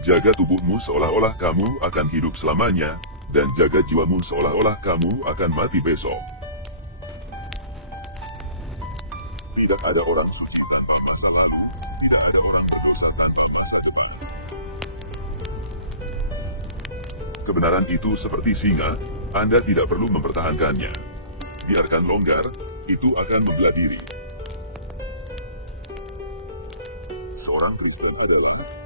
Jaga tubuhmu seolah-olah kamu akan hidup selamanya, dan jaga jiwamu seolah-olah kamu akan mati besok. Tidak ada orang suci tanpa masa lalu. Tidak ada orang berdosa tanpa dosa. Kebenaran itu seperti singa, Anda tidak perlu mempertahankannya. Biarkan longgar, itu akan membelah diri. Seorang Kristen adalah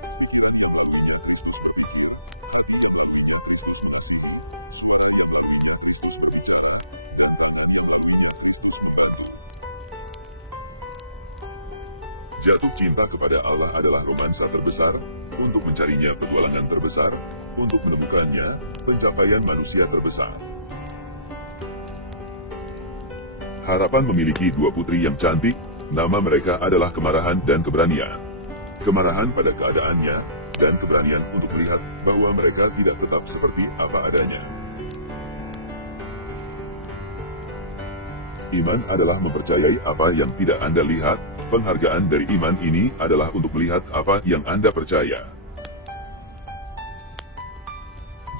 jatuh cinta kepada Allah adalah romansa terbesar, untuk mencarinya petualangan terbesar, untuk menemukannya, pencapaian manusia terbesar. Harapan memiliki dua putri yang cantik, nama mereka adalah kemarahan dan keberanian. Kemarahan pada keadaannya, dan keberanian untuk melihat bahwa mereka tidak tetap seperti apa adanya. Iman adalah mempercayai apa yang tidak Anda lihat. Penghargaan dari iman ini adalah untuk melihat apa yang Anda percaya.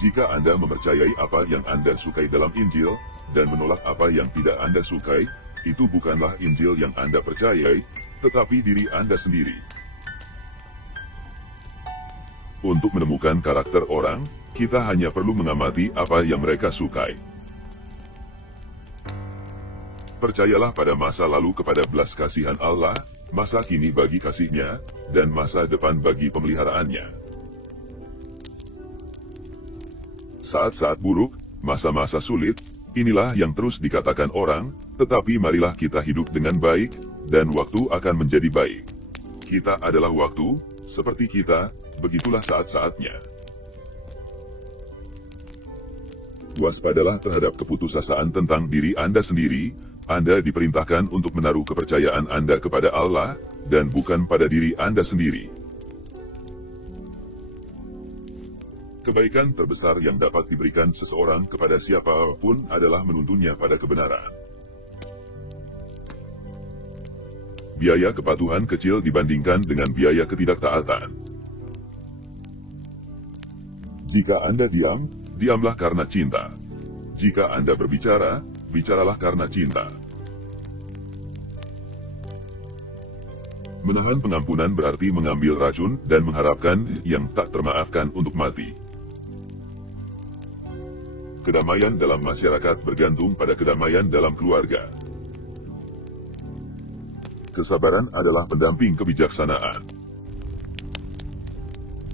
Jika Anda mempercayai apa yang Anda sukai dalam Injil, dan menolak apa yang tidak Anda sukai, itu bukanlah Injil yang Anda percayai, tetapi diri Anda sendiri. Untuk menemukan karakter orang, kita hanya perlu mengamati apa yang mereka sukai. Percayalah pada masa lalu kepada belas kasihan Allah, masa kini bagi kasih-Nya, dan masa depan bagi pemeliharaannya. Saat-saat buruk, masa-masa sulit, inilah yang terus dikatakan orang, tetapi marilah kita hidup dengan baik, dan waktu akan menjadi baik. Kita adalah waktu, seperti kita, begitulah saat-saatnya. Waspadalah terhadap keputusasaan tentang diri Anda sendiri. Anda diperintahkan untuk menaruh kepercayaan Anda kepada Allah, dan bukan pada diri Anda sendiri. Kebaikan terbesar yang dapat diberikan seseorang kepada siapapun adalah menuntunnya pada kebenaran. Biaya kepatuhan kecil dibandingkan dengan biaya ketidaktaatan. Jika Anda diam, diamlah karena cinta. Jika Anda berbicara, bicaralah karena cinta. Menahan pengampunan berarti mengambil racun dan mengharapkan yang tak termaafkan untuk mati. Kedamaian dalam masyarakat bergantung pada kedamaian dalam keluarga. Kesabaran adalah pendamping kebijaksanaan.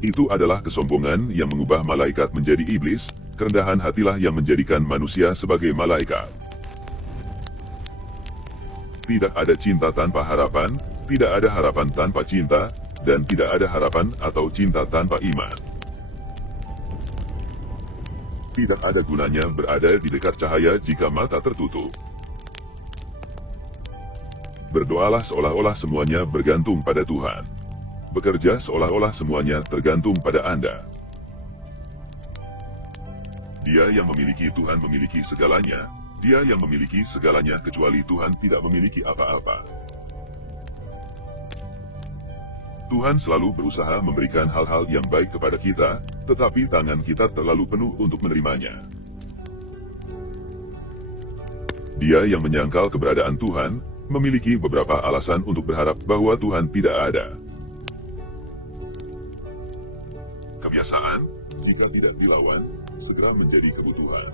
Itu adalah kesombongan yang mengubah malaikat menjadi iblis, kerendahan hatilah yang menjadikan manusia sebagai malaikat. Tidak ada cinta tanpa harapan, tidak ada harapan tanpa cinta, dan tidak ada harapan atau cinta tanpa iman. Tidak ada gunanya berada di dekat cahaya jika mata tertutup. Berdoalah seolah-olah semuanya bergantung pada Tuhan. Bekerja seolah-olah semuanya tergantung pada Anda. Dia yang memiliki Tuhan memiliki segalanya. Dia yang memiliki segalanya kecuali Tuhan tidak memiliki apa-apa. Tuhan selalu berusaha memberikan hal-hal yang baik kepada kita, tetapi tangan kita terlalu penuh untuk menerimanya. Dia yang menyangkal keberadaan Tuhan, memiliki beberapa alasan untuk berharap bahwa Tuhan tidak ada. Kebiasaan, jika tidak dilawan, segera menjadi kebutuhan.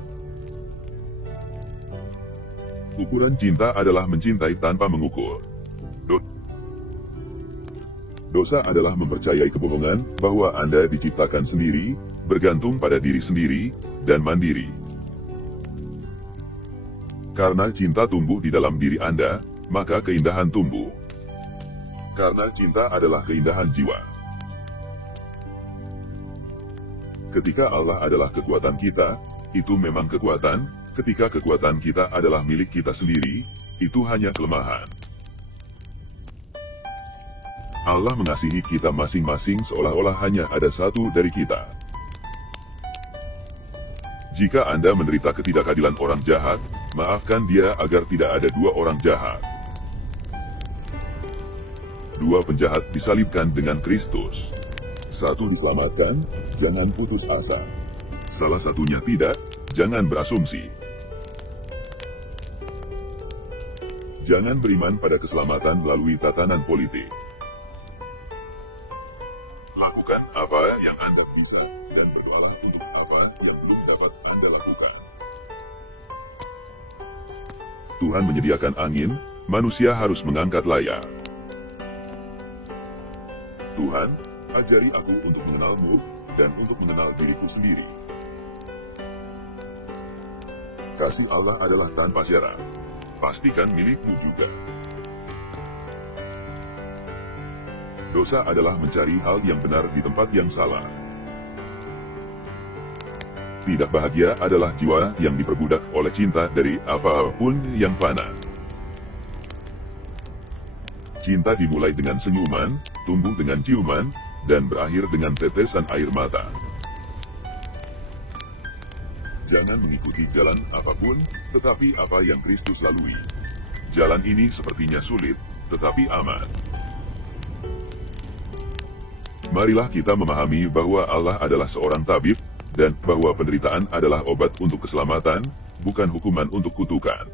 Ukuran cinta adalah mencintai tanpa mengukur. Dosa adalah mempercayai kebohongan bahwa Anda diciptakan sendiri, bergantung pada diri sendiri, dan mandiri. Karena cinta tumbuh di dalam diri Anda, maka keindahan tumbuh. Karena cinta adalah keindahan jiwa. Ketika Allah adalah kekuatan kita, itu memang kekuatan. Ketika kekuatan kita adalah milik kita sendiri, itu hanya kelemahan. Allah mengasihi kita masing-masing seolah-olah hanya ada satu dari kita. Jika Anda menderita ketidakadilan orang jahat, maafkan dia agar tidak ada dua orang jahat. Dua penjahat disalibkan dengan Kristus. Satu diselamatkan, jangan putus asa. Salah satunya tidak, jangan berasumsi. Jangan beriman pada keselamatan melalui tatanan politik. Lakukan apa yang Anda bisa, dan berdoalah untuk apa yang belum dapat Anda lakukan. Tuhan menyediakan angin, manusia harus mengangkat layar. Tuhan, ajari aku untuk mengenal-Mu, dan untuk mengenal diriku sendiri. Kasih Allah adalah tanpa syarat. Pastikan milikmu juga. Dosa adalah mencari hal yang benar di tempat yang salah. Tidak bahagia adalah jiwa yang diperbudak oleh cinta dari apapun yang fana. Cinta dimulai dengan senyuman, tumbuh dengan ciuman, dan berakhir dengan tetesan air mata. Jangan mengikuti jalan apapun, tetapi apa yang Kristus lalui. Jalan ini sepertinya sulit, tetapi aman. Marilah kita memahami bahwa Allah adalah seorang tabib, dan bahwa penderitaan adalah obat untuk keselamatan, bukan hukuman untuk kutukan.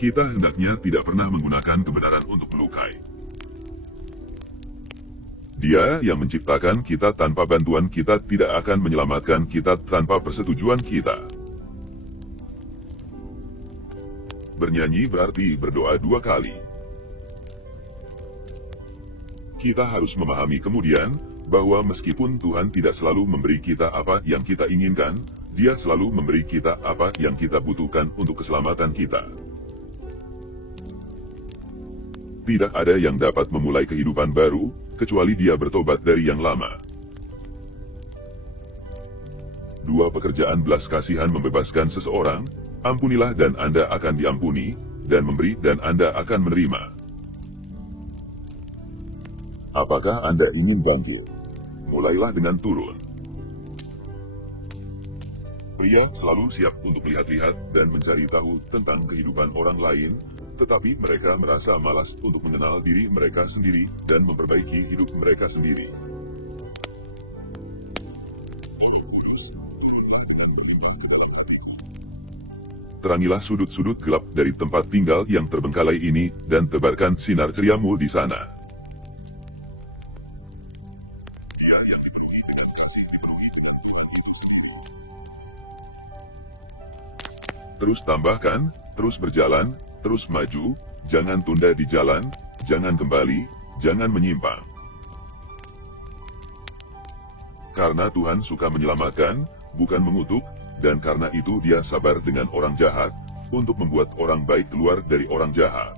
Kita hendaknya tidak pernah menggunakan kebenaran untuk melukai. Dia yang menciptakan kita tanpa bantuan kita tidak akan menyelamatkan kita tanpa persetujuan kita. Bernyanyi berarti berdoa 2 kali. Kita harus memahami kemudian, bahwa meskipun Tuhan tidak selalu memberi kita apa yang kita inginkan, Dia selalu memberi kita apa yang kita butuhkan untuk keselamatan kita. Tidak ada yang dapat memulai kehidupan baru, kecuali dia bertobat dari yang lama. 2 pekerjaan belas kasihan membebaskan seseorang, ampunilah dan Anda akan diampuni, dan memberi dan Anda akan menerima. Apakah Anda ingin bangkit? Mulailah dengan turun. Pria selalu siap untuk melihat-lihat dan mencari tahu tentang kehidupan orang lain, tetapi mereka merasa malas untuk mengenal diri mereka sendiri dan memperbaiki hidup mereka sendiri. Terangilah sudut-sudut gelap dari tempat tinggal yang terbengkalai ini, dan tebarkan sinar ceriamu di sana. Terus tambahkan, terus berjalan, terus maju, jangan tunda di jalan, jangan kembali, jangan menyimpang. Karena Tuhan suka menyelamatkan, bukan mengutuk, dan karena itu Dia sabar dengan orang jahat, untuk membuat orang baik keluar dari orang jahat.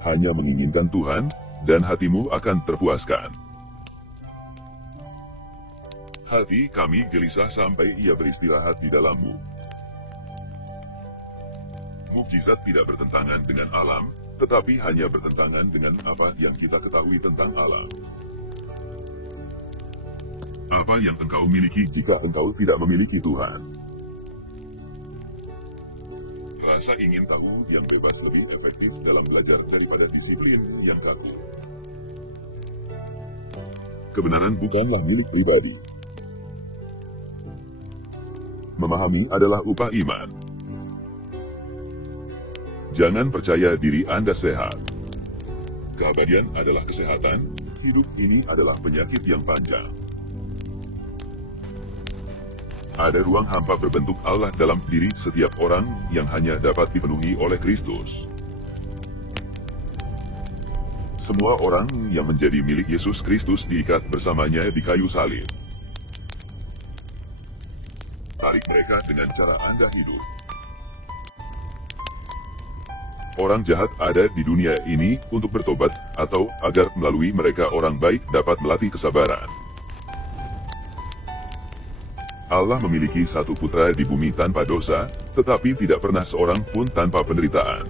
Hanya menginginkan Tuhan, dan hatimu akan terpuaskan. Hati kami gelisah sampai ia beristirahat di dalammu. Mukjizat tidak bertentangan dengan alam, tetapi hanya bertentangan dengan apa yang kita ketahui tentang alam. Apa yang engkau miliki jika engkau tidak memiliki Tuhan? Rasa ingin tahu yang bebas lebih efektif dalam belajar daripada disiplin yang kaku. Kebenaran bukanlah milik pribadi. Memahami adalah upah iman. Jangan percaya diri Anda sehat. Keabadian adalah kesehatan, hidup ini adalah penyakit yang panjang. Ada ruang hampa berbentuk Allah dalam diri setiap orang yang hanya dapat dipenuhi oleh Kristus. Semua orang yang menjadi milik Yesus Kristus diikat bersamanya di kayu salib. Tarik mereka dengan cara Anda hidup. Orang jahat ada di dunia ini untuk bertobat, atau agar melalui mereka orang baik dapat melatih kesabaran. Allah memiliki satu putra di bumi tanpa dosa, tetapi tidak pernah seorang pun tanpa penderitaan.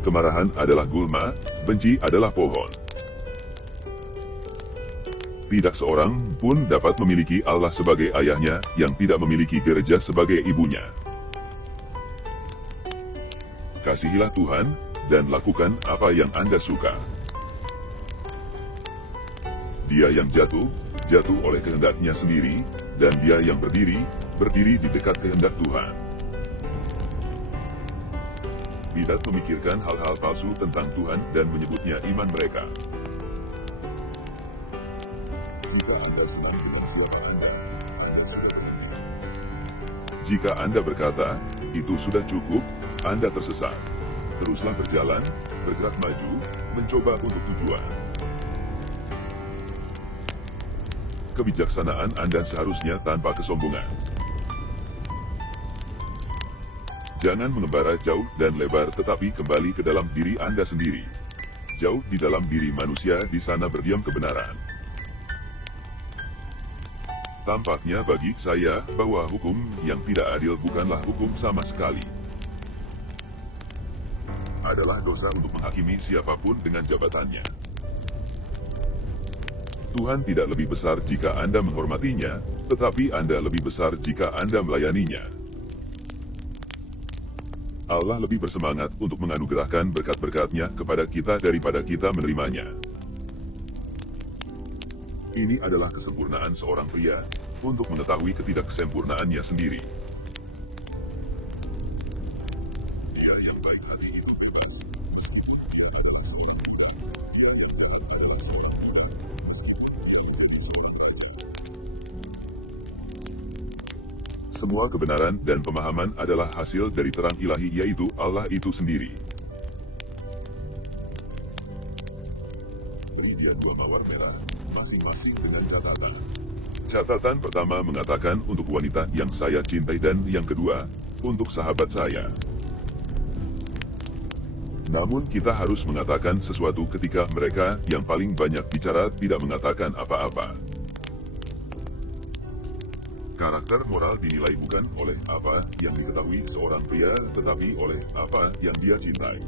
Kemarahan adalah gulma, benci adalah pohon. Tidak seorang pun dapat memiliki Allah sebagai ayahnya, yang tidak memiliki gereja sebagai ibunya. Kasihilah Tuhan, dan lakukan apa yang Anda suka. Dia yang jatuh oleh kehendaknya sendiri, dan dia yang berdiri di dekat kehendak Tuhan. Tidak memikirkan hal-hal palsu tentang Tuhan dan menyebutnya iman mereka. Jika Anda senang dengan suara Anda jika Anda berkata, itu sudah cukup, Anda tersesat. Teruslah berjalan, bergerak maju, mencoba untuk tujuan. Kebijaksanaan Anda seharusnya tanpa kesombongan. Jangan mengembara jauh dan lebar tetapi kembali ke dalam diri Anda sendiri. Jauh di dalam diri manusia di sana berdiam kebenaran. Tampaknya bagi saya bahwa hukum yang tidak adil bukanlah hukum sama sekali. Adalah dosa untuk menghakimi siapapun dengan jabatannya. Tuhan tidak lebih besar jika Anda menghormatinya, tetapi Anda lebih besar jika Anda melayaninya. Allah lebih bersemangat untuk menganugerahkan berkat-berkat-Nya kepada kita daripada kita menerimanya. Ini adalah kesempurnaan seorang pria, untuk mengetahui ketidaksempurnaannya sendiri. Dia yang baik hati itu. Semua kebenaran dan pemahaman adalah hasil dari terang ilahi, yaitu Allah itu sendiri. Kemudian 2 mawar merah, masing-masing dengan catatan. Catatan pertama mengatakan untuk wanita yang saya cintai dan yang kedua, untuk sahabat saya. Namun kita harus mengatakan sesuatu ketika mereka yang paling banyak bicara tidak mengatakan apa-apa. Karakter moral dinilai bukan oleh apa yang diketahui seorang pria, tetapi oleh apa yang dia cintai.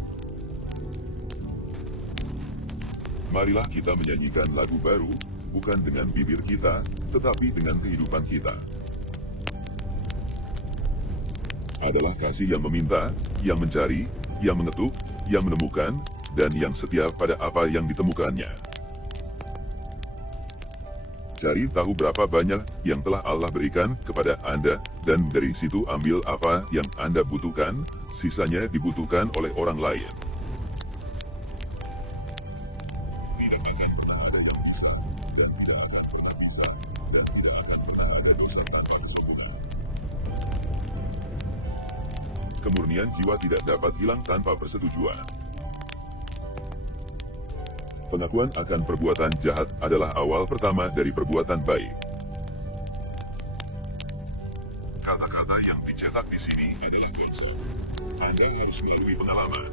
Marilah kita menyanyikan lagu baru, bukan dengan bibir kita, tetapi dengan kehidupan kita. Adalah kasih yang meminta, yang mencari, yang mengetuk, yang menemukan, dan yang setia pada apa yang ditemukannya. Cari tahu berapa banyak yang telah Allah berikan kepada Anda, dan dari situ ambil apa yang Anda butuhkan, sisanya dibutuhkan oleh orang lain. Kemurnian jiwa tidak dapat hilang tanpa persetujuan. Pengakuan akan perbuatan jahat adalah awal pertama dari perbuatan baik. Kata-kata yang dicetak di sini adalah bangsa. Anda harus melalui pengalaman.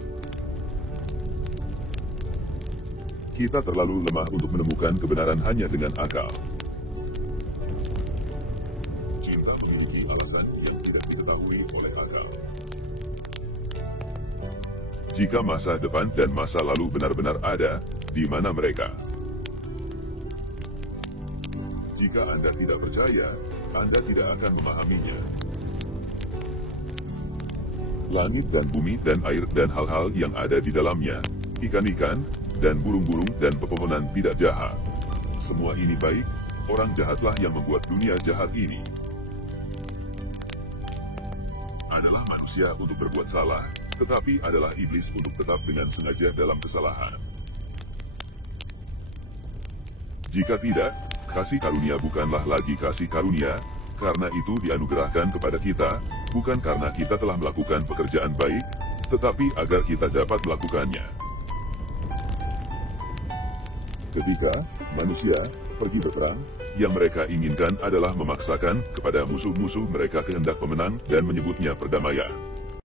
Kita terlalu lemah untuk menemukan kebenaran hanya dengan akal. Cinta memiliki alasan yang tidak diketahui oleh akal. Jika masa depan dan masa lalu benar-benar ada, di mana mereka? Jika Anda tidak percaya, Anda tidak akan memahaminya. Langit dan bumi dan air dan hal-hal yang ada di dalamnya, ikan-ikan, dan burung-burung dan pepohonan tidak jahat. Semua ini baik, orang jahatlah yang membuat dunia jahat ini. Adalah manusia untuk berbuat salah, tetapi adalah iblis untuk tetap dengan sengaja dalam kesalahan. Jika tidak, kasih karunia bukanlah lagi kasih karunia, karena itu dianugerahkan kepada kita, bukan karena kita telah melakukan pekerjaan baik, tetapi agar kita dapat melakukannya. Ketika manusia pergi berperang, yang mereka inginkan adalah memaksakan kepada musuh-musuh mereka kehendak pemenang dan menyebutnya perdamaian.